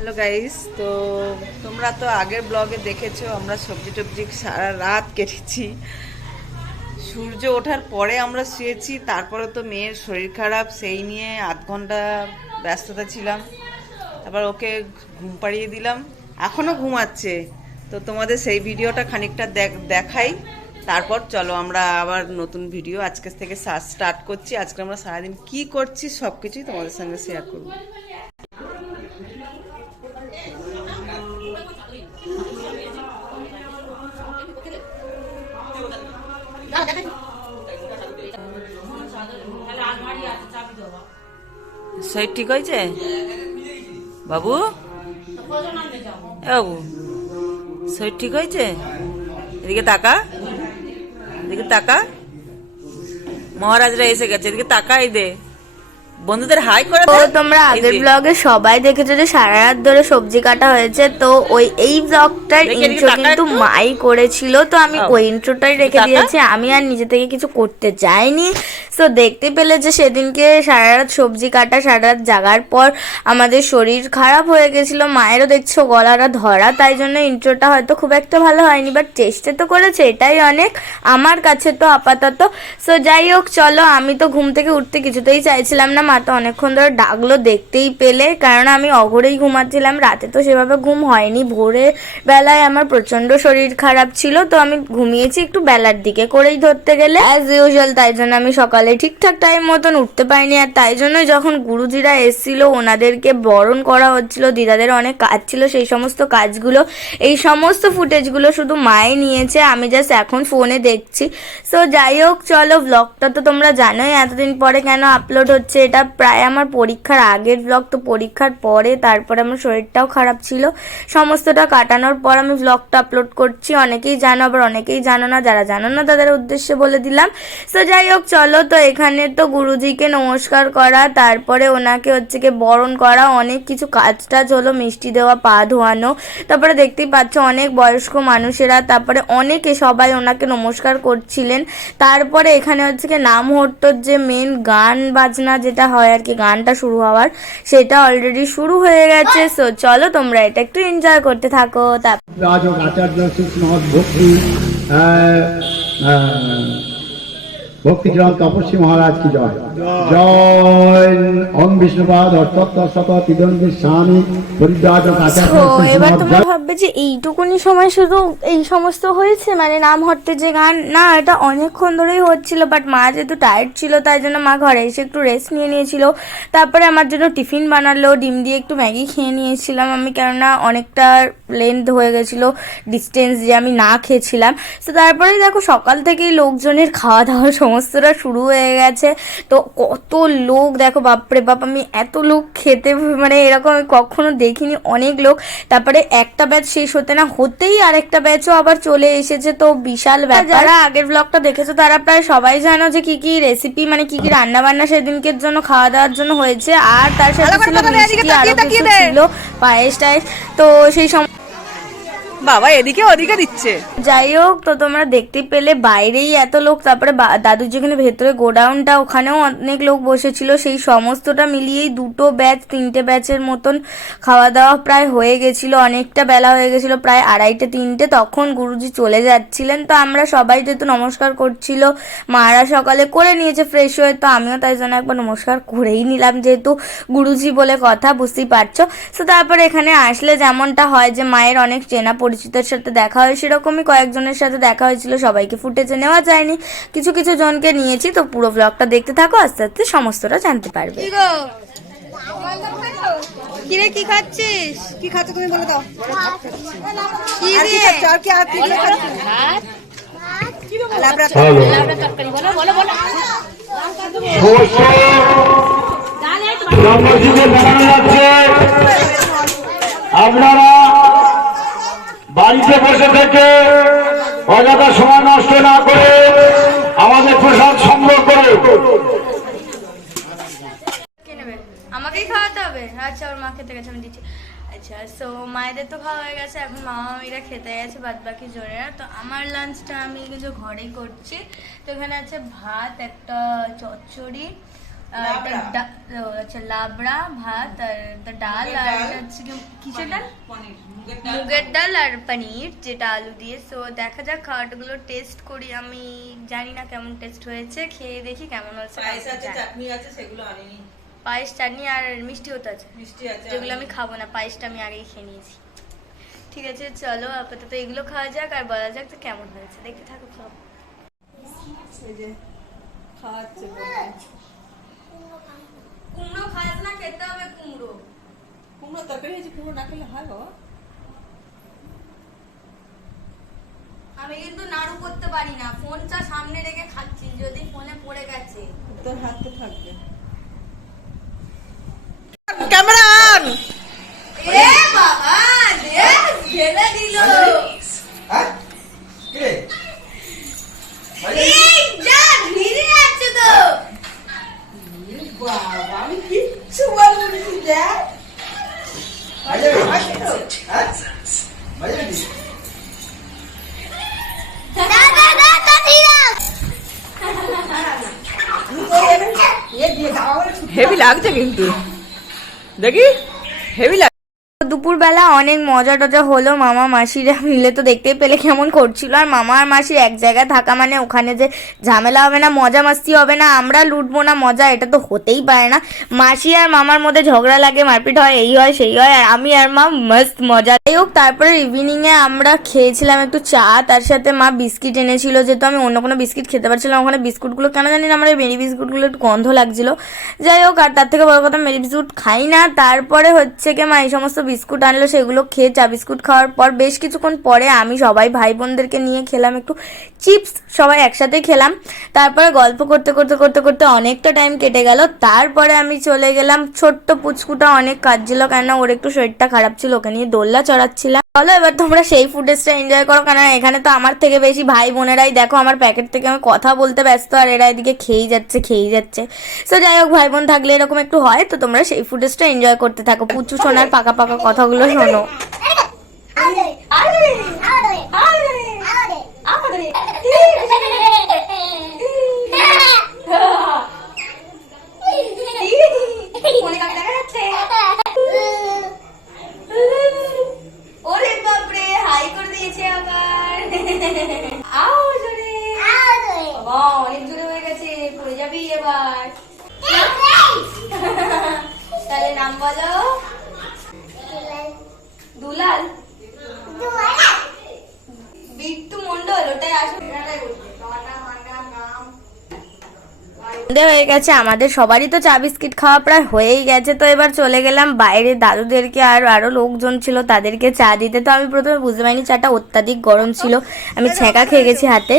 Hello guys তো তোমরা তো আগের ব্লগে দেখেছ, আমরা সবজি টবজি সারা রাত কেটেছি। সূর্য ওঠার পরে আমরা শুয়েছি, তারপরে তো মেয়ের শরীর খারাপ, সেই নিয়ে আধ ঘণ্টা ব্যস্ততা ছিলাম। তারপর ওকে ঘুম পাড়িয়ে দিলাম। এখনও ঘুমাচ্ছে। তো তোমাদের সেই ভিডিওটা খানিকটা দেখ- দেখাই। তারপর চলো আমরা আবার নতুন ভিডিও আজকে থেকে স্টার্ট করছি। আজকে আমরা সারাদিন কি করছি সব কিছুই তোমাদের সঙ্গে শেয়ার করব। শরীর ঠিক হয়েছে? বাবু? বাবু শরীর ঠিক হয়েছে? এদিকে তাকা। এদিকে তাকা। মহারাজরা এসে গেছে। এদিকে তাকাই দে। বন্ধুদের হাই করে তো তোমরা আগের ব্লগে সবাই দেখেছ যে সারা রাত ধরে সবজি কাটা হয়েছে তো ওই এই ব্লগটার ইন্ট্রো কিন্তু মাই করেছিল তো আমি ওই ইন্ট্রোটাই রেখে দিয়েছি আমি আর নিজে থেকে কিছু করতে চাইনি। তো দেখতে পেলে যে সেদিনকে সারা রাত সবজি কাটা সারা রাত জাগার পর আমাদের শরীর খারাপ হয়ে গেছিল মায়েরও দেখছ গলাটা ধরা তাই জন্য ইন্ট্রোটা হয়তো খুব একটা ভালো হয়নি বাট চেষ্টা তো করেছে এটাই অনেক আমার কাছে তো আপাতত। সো যাই হোক চলো আমি তো ঘুম থেকে উঠতে কিছুতেই চাইছিলাম না মা তো অনেকক্ষণ ধরে ডাকলো দেখতেই পেলে। কারণ আমি অঘরেই ঘুমাচ্ছিলাম। রাতে তো সেভাবে ঘুম হয়নি। ভোরে বেলায় আমার প্রচণ্ড শরীর খারাপ ছিল, তো আমি ঘুমিয়েছি একটু বেলার দিকে করেই ধরতে গেলে। অ্যাজ ইউজুয়াল তাই জন্য আমি সকালে ঠিকঠাক টাইম মতন উঠতে পারিনি। আর তাই জন্যই যখন গুরুজিরা এসেছিল, ওনাদেরকে বরণ করা হচ্ছিল, দিদাদের অনেক কাজ ছিল, সেই সমস্ত কাজগুলো, এই সমস্ত ফুটেজগুলো শুধু মায়ে নিয়েছে। আমি জাস্ট এখন ফোনে দেখছি। সো যাই হোক, চলো ব্লগটা তো তোমরা জানোই, এতদিন পরে কেন আপলোড হচ্ছে, এটা প্রায় আমার পরীক্ষার আগের ব্লগ তো পরীক্ষার পরে তারপরে আমার শরীরটাও খারাপ ছিল। সমস্তটা কাটানোর পর আমি ব্লগটা আপলোড করছি। অনেকেই জানো, আবার অনেকেই জানো না, যারা জানো না তাদের উদ্দেশ্যে বলে দিলাম। তো যাই হোক, চলো তো এখানে তো গুরুজিকে নমস্কার করা, তারপরে ওনাকে হচ্ছে কি বরণ করা, অনেক কিছু কাজ টাজ হলো, মিষ্টি দেওয়া, পা ধোয়ানো। তারপরে দেখতেই পাচ্ছ অনেক বয়স্ক মানুষেরা, তারপরে অনেকে সবাই ওনাকে নমস্কার করছিলেন। তারপরে এখানে হচ্ছে কি নাম হট্টর যে মেন গান বাজনা যেটা হয় আর কি, গানটা শুরু হওয়ার। সেটা অলরেডি শুরু হয়ে গেছে সো চলো তোমরা এটা একটু এনজয় করতে থাকো। তারপর রাজক আচার্য সুস্মহৎ ভক্তি ভক্তিগ্রাম তপস্বী মহারাজ কি জয়। জয়। ওম বিষ্ণুপাদ স্বামী এবার তোমরা ভাববে যে এইটুকুনি সময় শুধু এই সমস্ত হয়েছে? মানে নাম হট্টে যে গান না এটা অনেকক্ষণ ধরেই হচ্ছিল বাট মা যেহেতু টায়ার্ড ছিল তাই জন্য মা ঘরে এসে একটু রেস্ট নিয়ে নিয়েছিল। তারপরে আমার জন্য টিফিন বানালো ডিম দিয়ে একটু ম্যাগি খেয়ে নিয়েছিলাম আমি কেননা অনেকটা লেন্থ হয়ে গেছিল ডিস্টেন্স যে আমি না খেয়েছিলাম। তো তারপরে দেখো সকাল থেকেই লোকজনের খাওয়া দাওয়া সমস্তটা শুরু হয়ে গেছে। তো কত লোক দেখো বাপরে বাপ আমি এত লোক খেতে মানে এরকম আমি কখনো দেখিনি অনেক লোক। তারপরে একটা ব্যাচ শেষ হতে না হতেই আরেকটা ব্যাচও আবার চলে এসেছে। তো বিশাল ব্যাপার। যারা আগের ব্লগটা দেখেছ তারা প্রায় সবাই জানো যে কি কি রেসিপি মানে কি কি রান্না বান্না সেদিনকের জন্য খাওয়া দাওয়ার জন্য হয়েছে। আর তার সাথে ছিল মিষ্টি আরও কিছু ছিল পায়েস টায়েস। তো সেই সময় বাবা, এদিকে ওদিকে দিচ্ছে। যাই হোক তো তোমরা দেখতে পেলে বাইরেই এত লোক, তারপরে দাদুর যেখানে ভেতরে গোডাউনটা, ওখানেও অনেক লোক বসেছিল। সেই সমস্তটা মিলিয়েই দুটো ব্যাচ, তিনটে ব্যাচের মতন খাওয়া দাওয়া প্রায় হয়ে গেছিল। অনেকটা বেলা হয়ে গেছিল, প্রায় আড়াইটে, তিনটে। তখন গুরুজি চলে যাচ্ছিলেন। তো আমরা সবাই যেহেতু নমস্কার করছিল, মারা সকালে করে নিয়েছে ফ্রেশ হয়ে। তো আমিও তাই জন্য একবার নমস্কার করেই নিলাম, যেহেতু গুরুজি বলে কথা, বুঝতেই পারছ। তো তারপরে এখানে আসলে যেমনটা হয় যে, মায়ের অনেক চেনা পরিচিতের সাথে দেখা হয় সেরকমই কয়েকজনের সাথে দেখা হয়েছিল সবাইকে ফুটেজে নেওয়া যায়নি। কিছু কিছু জনকে নিয়েছি তো পুরো ব্লগটা দেখতে থাকো আস্তে আস্তে সমস্তটা জানতে পারবে। কিরে কি খাচ্ছিস? কি খাচ্ছ তুমি বলে দাও। কি দিয়ে আর কি আর কি দিয়ে খাচ্ছ? লাবড়া জন্মদিনে বানানো যাচ্ছে আপনারা বাড়িতে বসে থেকে অযথা সময় নষ্ট না করে আমাদের প্রসাদ সংগ্রহ করে। আমাকেই খাওয়াতে হবে? আচ্ছা ওর মা খেতে গেছে, আমি দিচ্ছি। আচ্ছা সো মায়েদের তো খাওয়া হয়ে গেছে, এখন মামা মামিরা খেতে গেছে বাদ বাকি জোরেরা তো আমার লাঞ্চটা আমি কিছু ঘরেই করছি। তো এখানে আছে ভাত, একটা চচ্চড়ি আর এটা লাবড়া। ডা- ও, আচ্ছা লাবড়া ভাত আর ডাল আর এটা হচ্ছে কি কিসের ডাল মুগের ডাল আর পনির যেটা আলু দিয়ে সো দেখা যাক খাবারগুলো টেস্ট করি আমি জানি না কেমন টেস্ট হয়েছে খেয়ে দেখি কেমন হয়েছে। চাটনি আছে সেগুলো আনিনি পায়েস চাটনি আর মিষ্টিও তো আছে মিষ্টি আছে যেগুলো আমি খাব না পায়েসটা আমি আগেই খেয়ে নিয়েছি ঠিক আছে চলো আপাতত এগুলো খাওয়া যাক আর বলা যাক তো কেমন হয়েছে দেখতে থাকো সব খাওয়াচ্ছে কুমড়ো খাস না। খেতে হবে কুমড়ো। কুমড়ো তরকারি হয়েছে কুমড়ো না খেলে হয় বাবা। আমি কিন্তু নাড়ু করতে পারি না। ফোনটা সামনে রেখে খাচ্ছি যদি ফোনে পড়ে গেছে। তোর হাতে থাকবে। Camera on! এ বাবা দেখ ঢেলে দিল এই যা ধীরে যাচ্ছে তো বাবা আমি কিচ্ছু বলিনি দেখ দাদা দাদা দিরা হেভি লাগছে কিন্তু। দেখি? হেভি লাগছে। দুপুরবেলা অনেক মজা টজা হলো মামা মাসিরা। মিলে তো দেখতেই পেলে কেমন করছিল। আর মামা আর মাসির এক জায়গায় থাকা মানে ওখানে যে ঝামেলা হবে না, মজা মাস্তি হবে না, আমরা লুটবো না, মজা এটা তো হতেই পারে না। মাসি আর মামার মধ্যে ঝগড়া লাগে, মারপিট হয়, এই হয়, সেই হয়, আর আমি আর মা মস্ত মজা। যাই হোক, তারপরে ইভিনিংয়ে আমরা খেয়েছিলাম একটু চা, তার সাথে মা বিস্কিট এনেছিল, যেহেতু আমি অন্য কোনো বিস্কিট খেতে পারছিলাম ওখানে বিস্কুটগুলো কেন জানি না, আমার এই মেরি বিস্কুটগুলো একটু গন্ধ লাগছিল। যাই হোক, আর তার থেকে বড় কথা, মেরি বিস্কুট খাই না, তারপরে হচ্ছে কি মা এই সমস্ত বিস্কুট আনলো। সেগুলো খেয়ে চা বিস্কুট খাওয়ার পর বেশ কিছুক্ষণ পরে আমি সবাই ভাই বোনদেরকে নিয়ে খেলাম একটু চিপস, সবাই একসাথে খেলাম। তারপরে গল্প করতে করতে করতে করতে অনেকটা টাইম কেটে গেল। তারপরে আমি চলে গেলাম ছোট্ট পুচকুটা অনেক কাজ ছিল কেন ওর একটু শরীরটা খারাপ ছিল, ওকে নিয়ে দোল্লা চড়াচ্ছিলাম। চলো এবার তোমরা সেই ফুটেজটা এনজয় করো কারণ এখানে তো আমার থেকে বেশি ভাই বোনেরাই দেখো আমার প্যাকেট থেকে আমি কথা বলতে ব্যস্ত আর এরা এদিকে খেয়েই যাচ্ছে খেয়েই যাচ্ছে সো যাই হোক ভাই বোন থাকলে এরকম একটু হয় তো তোমরা সেই ফুটেজটা এনজয় করতে থাকো পুচু শোনার পাকা পাকা কথাগুলো শোনো ওরে সন্ধে হয়ে গেছে, আমাদের সবারই তো চা বিস্কিট খাওয়া প্রায় হয়েই গেছে। তো এবার চলে গেলাম বাইরে, দাদুদেরকে আর আরও লোকজন ছিল, তাদেরকে চা দিতে। তো আমি প্রথমে বুঝতে পারিনি চাটা অত্যাধিক গরম ছিল। আমি ছ্যাঁকা খেয়ে গেছি হাতে।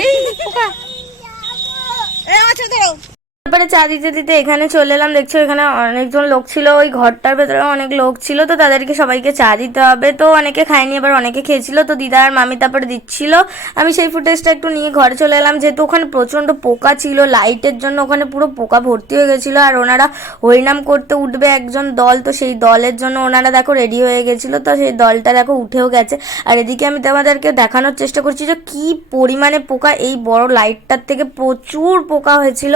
তারপরে চা দিতে দিতে এখানে চলে এলাম। দেখছ, এখানে অনেকজন লোক ছিল। ওই ঘরটার ভেতরে অনেক লোক ছিল। তো তাদেরকে সবাইকে চা দিতে হবে। তো অনেকে খায়নি এবার অনেকে খেয়েছিল। তো দিদা আর মামি তারপরে দিচ্ছিল। আমি সেই ফুটেজটা একটু নিয়ে ঘরে চলে এলাম। যেহেতু ওখানে প্রচণ্ড পোকা ছিল, লাইটের জন্য ওখানে পুরো পোকা ভর্তি হয়ে গেছিল। আর ওনারা হরিনাম করতে উঠবে একজন দল। তো সেই দলের জন্য ওনারা দেখো রেডি হয়ে গেছিল। তো সেই দলটা দেখো উঠেও গেছে। আর এদিকে আমি তোমাদেরকে দেখানোর চেষ্টা করছি যে কী পরিমাণে পোকা এই বড় লাইটটার থেকে প্রচুর পোকা হয়েছিল।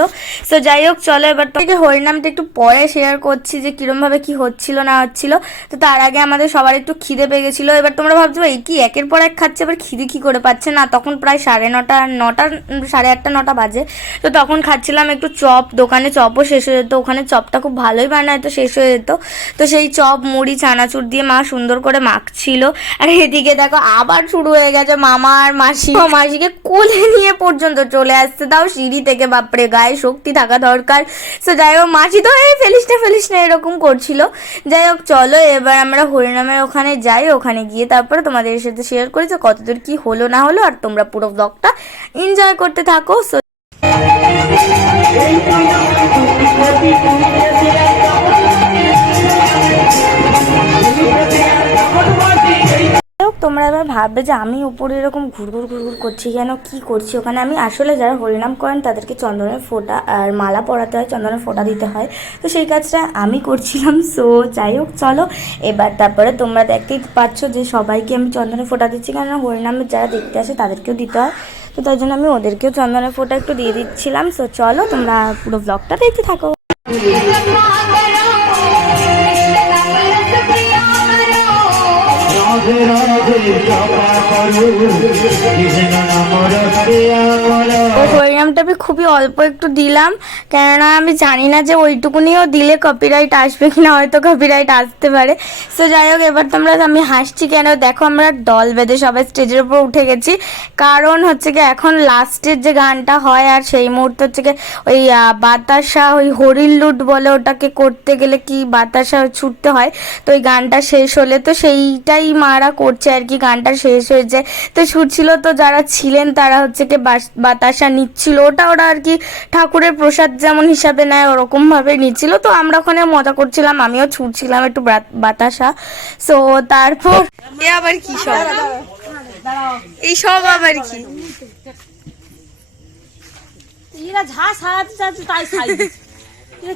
তো যাই হোক, চলো এবার থেকে হরিনামটা একটু পরে শেয়ার করছি যে কিরম ভাবে কি হচ্ছিল না হচ্ছিল। তো তার আগে আমাদের সবার একটু খিদে পেয়ে গেছিল। এবার তোমরা ভাবছ, এই কি একের পর এক খাচ্ছে এবার খিদে কি করে পাচ্ছে? না, তখন প্রায় সাড়ে নটা নটা, সাড়ে আটটা, নটা বাজে। তো তখন খাচ্ছিলাম একটু চপ। দোকানে চপও শেষ হয়ে যেত। ওখানে চপটা খুব ভালোই বানায় তো শেষ হয়ে যেত। তো সেই চপ, মুড়ি, চানাচুর দিয়ে মা সুন্দর করে মাখছিল। আর এদিকে দেখো, আবার শুরু হয়ে গেছে মামা আর মাসি। মাসিকে কোলে নিয়ে পর্যন্ত চলে আসছে। তাও সিঁড়ি থেকে, বাপরে, গায়ে শক্তি থাকা দরকার। সো যাই হোক মাছি তো এই ফেলিস না ফেলিস না এরকম করছিল। যাই হোক চলো এবার আমরা হরিনামের ওখানে যাই ওখানে গিয়ে তারপরে তোমাদের সাথে শেয়ার করি যে কতদূর কি হলো না হলো আর তোমরা পুরো ব্লগটা এনজয় করতে থাকো। So, তোমরা এবার ভাববে যে আমি উপরে এরকম ঘুরঘুর ঘুরঘুর করছি কেন? কি করছি? ওখানে আমি আসলে যারা হরিনাম করেন তাদেরকে চন্দনের ফোঁটা আর মালা পরাতে হয়, চন্দনের ফোঁটা দিতে হয়। তো সেই কাজটা আমি করছিলাম সো যাই হোক, চলো। এবার তারপরে তোমরা দেখতেই পাচ্ছ যে সবাইকে আমি চন্দনের ফোঁটা দিচ্ছি কেন হরিনামের যারা দেখতে আসে তাদেরকেও দিতে হয়। তো তাই জন্য আমি ওদেরকেও চন্দনের ফোঁটা একটু দিয়ে দিচ্ছিলাম। সো চলো, তোমরা পুরো ব্লগটা দেখতে থাকো। রাধে রাধে কৃষ্ণ আমি খুবই অল্প একটু দিলাম, কেননা আমি জানি না যে ওইটুকুনিও দিলে কপিরাইট আসবে কিনা, হয়তো কপিরাইট আসতে পারে। সো যাই হোক, এবার তোমরা, আমি হাসছি কেন? দেখো, আমরা দল বেঁধে সবাই স্টেজের উপর উঠে গেছি। কারণ হচ্ছে কি, এখন লাস্টের যে গানটা হয়, আর সেই মুহূর্তে হচ্ছে কি, ওই বাতাসা, ওই হরিল লুট বলে ওটাকে করতে গেলে কি বাতাসা ছুটতে হয়? তো ওই গানটা শেষ হলে, তো সেইটাই মারা করছে আর কি গানটা শেষ হয়েছে। তো ছুটছিল তো যারা ছিলেন তারা হচ্ছে কি বাতাসা নিচ্ছিল। ওটা ওরা আর কি ঠাকুরের প্রসাদ যেমন হিসাবে নেয় ওরকম ভাবে নিচ্ছিল। তো আমরা ওখানে মজা করছিলাম আমিও ছুটছিলাম একটু বাতাসা। সো তারপর এ আবার কি সব? এই সব আবার কি? এরা যা সাজাতে চাচ্ছে তাই সাইজ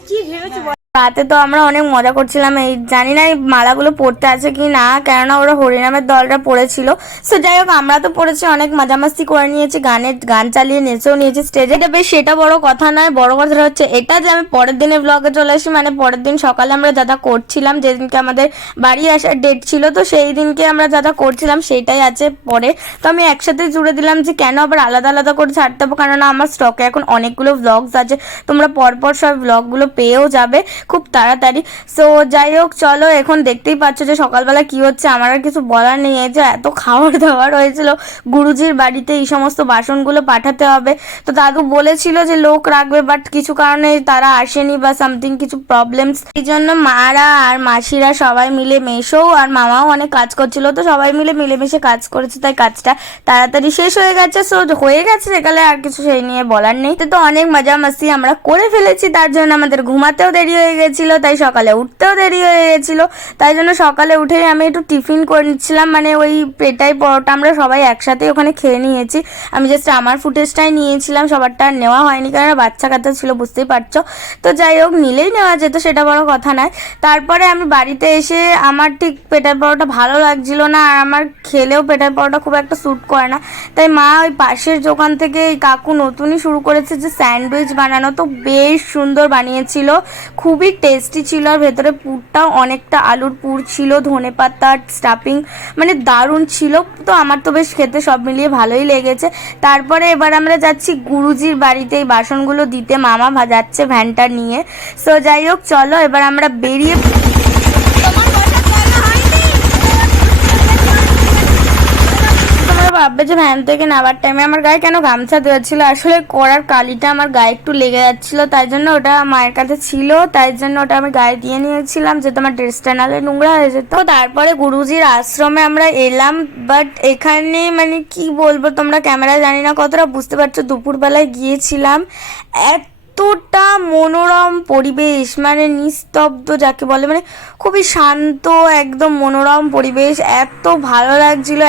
কি ভেবেছে? রাতে তো আমরা অনেক মজা করছিলাম। এই জানি না এই মালাগুলো পড়তে আছে কি না, কেননা ওরা হরিনামের দলটা পড়েছিল। সো যাই হোক, আমরা তো পড়েছি, অনেক মজামাস্তি করে নিয়েছি, গানের, গান চালিয়ে নেচেও নিয়েছি স্টেজে বেশ, সেটা বড় কথা নয়, বড় কথা হচ্ছে এটা যে আমি পরের দিনে ব্লগে চলে আসি মানে পরের দিন সকালে আমরা যা যা করছিলাম, যেদিনকে আমাদের বাড়ি আসার ডেট ছিল, তো সেই দিনকে আমরা যা যা করছিলাম, সেটাই আছে পরে। তো আমি একসাথে জুড়ে দিলাম যে কেন আবার আলাদা আলাদা করে ছাড়তে হবে, কেননা আমার স্টকে এখন অনেকগুলো ব্লগস আছে, তোমরা পরপর সব ভ্লগগুলো পেয়েও যাবে। খুব তাড়াতাড়ি। সো যাই হোক, চলো, এখন দেখতেই পাচ্ছ যে সকালবেলা কি হচ্ছে। আমার আর কিছু বলার নেই। এই যে এত খাওয়ার দাওয়ার হয়েছিল, গুরুজির বাড়িতে এই সমস্ত বাসনগুলো পাঠাতে হবে। তো দাদু বলেছিল যে লোক রাখবে বাট কিছু কারণে তারা আসেনি বা সামথিং কিছু প্রবলেমস এই জন্য মারা আর মাসিরা সবাই মিলে মেশোও আর মামাও অনেক কাজ করছিল, তো সবাই মিলে মিলেমিশে কাজ করেছে, তাই কাজটা তাড়াতাড়ি শেষ হয়ে গেছে। সো হয়ে গেছে সেকালে আর কিছু সেই নিয়ে বলার নেই। তো অনেক মজা মাস্তি আমরা করে ফেলেছি, তার জন্য আমাদের ঘুমাতেও দেরি হয়ে গেছিল, তাই সকালে উঠতেও দেরি হয়ে গেছিল। তাই জন্য সকালে উঠেই আমি একটু টিফিন করে নিচ্ছিলাম মানে ওই পেটাই পরোটা আমরা সবাই একসাথে ওখানে খেয়ে নিয়েছি। আমি জাস্ট আমার ফুটেজটাই নিয়েছিলাম, সবারটা নেওয়া হয়নি কারণ বাচ্চা কাচ্চা ছিল, বুঝতেই পারছ। তো যাই হোক, নিলেই নেওয়া যেত, সেটা বড় কথা নয়। তারপরে আমি বাড়িতে এসে আমার ঠিক পেটার পরোটা ভালো লাগছিল না, আর আমার খেলেও পেটার পরোটা খুব একটা স্যুট করে না। তাই মা ওই পাশের দোকান থেকে এই কাকু নতুনই শুরু করেছে যে স্যান্ডউইচ বানানো, তো বেশ সুন্দর বানিয়েছিল। খুবই টেস্টি ছিল আর ভেতরে পুরটাও অনেকটা আলুর পুর ছিল, ধনে পাতা স্টাফিং মানে দারুণ ছিল। তো আমার তো বেশ খেতে সব মিলিয়ে ভালোই লেগেছে। তারপরে এবার আমরা যাচ্ছি গুরুজির বাড়িতে, এই বাসনগুলো দিতে। মামা যাচ্ছে ভ্যানটা নিয়ে। সো যাই হোক, চলো এবার আমরা বেরিয়ে তোমরা ভাববে যে ভ্যান থেকে নামার টাইমে আমার গায়ে কেন গামছা দেওয়া ছিল? আসলে করার কালিটা আমার গায়ে একটু লেগে যাচ্ছিল, তাই জন্য ওটা মায়ের কাছে ছিল, তাই জন্য ওটা আমি গায়ে দিয়ে নিয়েছিলাম যে তোমার ড্রেসটা নালে নোংরা হয়ে যেত। তারপরে গুরুজির আশ্রমে আমরা এলাম বাট এখানে মানে কি বলব তোমরা ক্যামেরা জানি না, কতটা বুঝতে পারছ, দুপুরবেলায় গিয়েছিলাম। এতটা মনোরম পরিবেশ মানে নিস্তব্ধ যাকে বলে মানে খুবই শান্ত, একদম মনোরম পরিবেশ, এত ভালো লাগছিল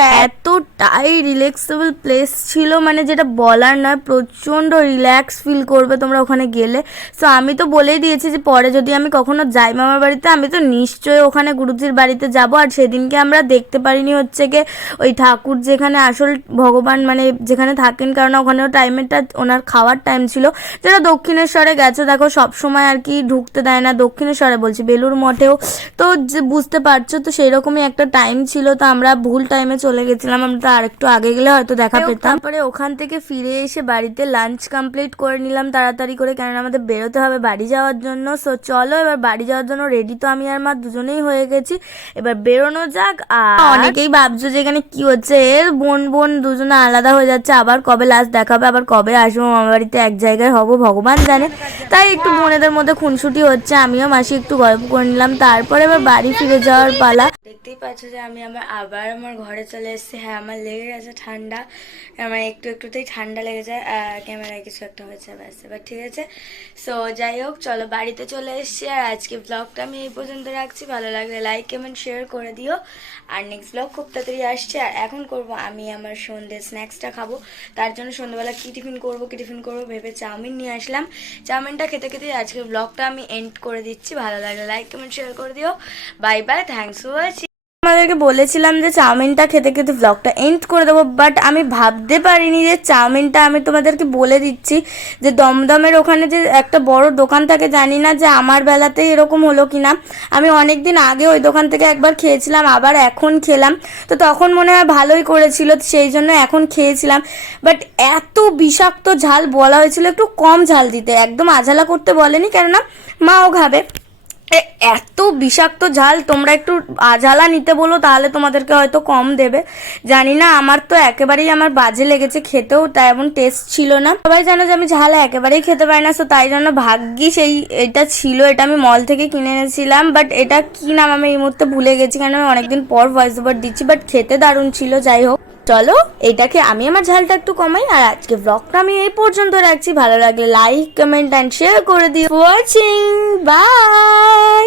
এতটাই রিল্যাক্সেবল প্লেস ছিল মানে যেটা বলার নয়, প্রচণ্ড রিল্যাক্স ফিল করবে তোমরা ওখানে গেলে। সো আমি তো বলেই দিয়েছি যে পরে যদি আমি কখনো যাই মামার বাড়িতে, আমি তো নিশ্চয়ই ওখানে গুরুজির বাড়িতে যাব। আর সেদিনকে আমরা দেখতে পারিনি হচ্ছে গিয়ে ওই ঠাকুর যেখানে আসল ভগবান মানে যেখানে থাকেন, কারণ ওখানেও টাইমেরটা ওনার খাওয়ার টাইম ছিল। যেটা দক্ষিণেশ্বরে গেছে, দেখো সব সময় আর কি ঢুকতে দেয় না। দক্ষিণেশ্বরে বলছি বেলুর মঠেও। তো বুঝতে পারছ, তো সেই রকমই একটা টাইম ছিল। তো আমরা ভুল টাইমে চলে গেছিলাম, আমরা তো আরেকটু আগে গেলে হয়তো দেখা পেতাম। তারপরে ওখান থেকে ফিরে এসে বাড়িতে লাঞ্চ কমপ্লিট করে নিলাম তাড়াতাড়ি করে কারণ আমাদের বেরোতে হবে বাড়ি যাওয়ার জন্য। সো চলো এবার বাড়ি যাওয়ার জন্য রেডি তো আমি আর মা দুজনেই হয়ে গেছি। এবার বেরোনো যাক আর অনেকেই ভাবছ যে এখানে কি হচ্ছে? এর বোন বোন দুজনে আলাদা হয়ে যাচ্ছে আবার কবে লাস্ট দেখাবে আবার কবে আসব? মামা বাড়িতে এক জায়গায় হব ভগবান জানে। তাই একটু বোনেদের মধ্যে খুনসুটি হচ্ছে আমিও মাসি একটু গল্প করে নিলাম। তারপরে এবার বাড়ি ফিরে যাওয়ার পালা। পাচ্ছ যে আমি আমার, আবার আমার ঘরে চলে এসেছি। হ্যাঁ আমার লেগে গেছে ঠান্ডা। আমার একটু একটুতেই ঠান্ডা লেগে যায় ক্যামেরায় কিছু একটা হয়েছে, ব্যাস। এবার ঠিক আছে। সো যাই হোক, চলো বাড়িতে চলে এসেছি। আর আজকে ব্লগটা আমি এই পর্যন্ত রাখছি। ভালো লাগলে লাইক কমেন্ট শেয়ার করে দিও। আর নেক্সট ব্লগ খুব তাড়াতাড়ি আসছে। আর এখন করব আমি আমার সন্ধ্যে স্ন্যাক্সটা খাব। তার জন্য সন্ধ্যেবেলা কী টিফিন করব, কী টিফিন করব ভেবে চাউমিন নিয়ে আসলাম। চাউমিনটা খেতে খেতে আজকে ব্লগটা আমি এন্ড করে দিচ্ছি। ভালো লাগলে লাইক কমেন্ট শেয়ার করে দিও। Bye bye thanks for watching আমাদেরকে বলেছিলাম যে চাউমিনটা খেতে খেতে ব্লগটা এন্ড করে দেবো বাট আমি ভাবতে পারিনি যে চাউমিনটা আমি তোমাদেরকে বলে দিচ্ছি যে দমদমের ওখানে যে একটা বড় দোকান থাকে, জানি না যে আমার বেলাতেই এরকম হলো কি না আমি অনেক দিন আগে ওই দোকান থেকে একবার খেয়েছিলাম, আবার এখন খেলাম। তো তখন মনে হয় ভালোই করেছিল, সেই জন্য এখন খেয়েছিলাম। বাট এত বিষাক্ত ঝাল বলা হয়েছিল, একটু কম ঝাল দিতে। একদম আঝালা করতে বলেনি, কেননা মাও খাবে। এত বিষাক্ত ঝাল তোমরা একটু আঝালা নিতে বলো, তাহলে তোমাদেরকে হয়তো কম দেবে। জানি না, আমার তো একেবারেই আমার বাজে লেগেছে খেতেও, তাই এমন টেস্ট ছিল না। সবাই জানো যে আমি ঝাল একেবারেই খেতে পারি না তো তাই জন্য ভাগ্যি সেই, এটা ছিল, এটা আমি মল থেকে কিনে এনেছিলাম বাট এটা কি নাম আমি এই মুহূর্তে ভুলে গেছি কারণ আমি অনেকদিন পর ভয়েস ওভার দিচ্ছি বাট খেতে দারুণ ছিল, যাই হোক। চলো, এটাকে আমি আমার ঝালটা একটু কমাই, আর আজকে ব্লগটা আমি এই পর্যন্ত রাখছি। ভালো লাগলে লাইক কমেন্ট অ্যান্ড শেয়ার করে দিও। Watching by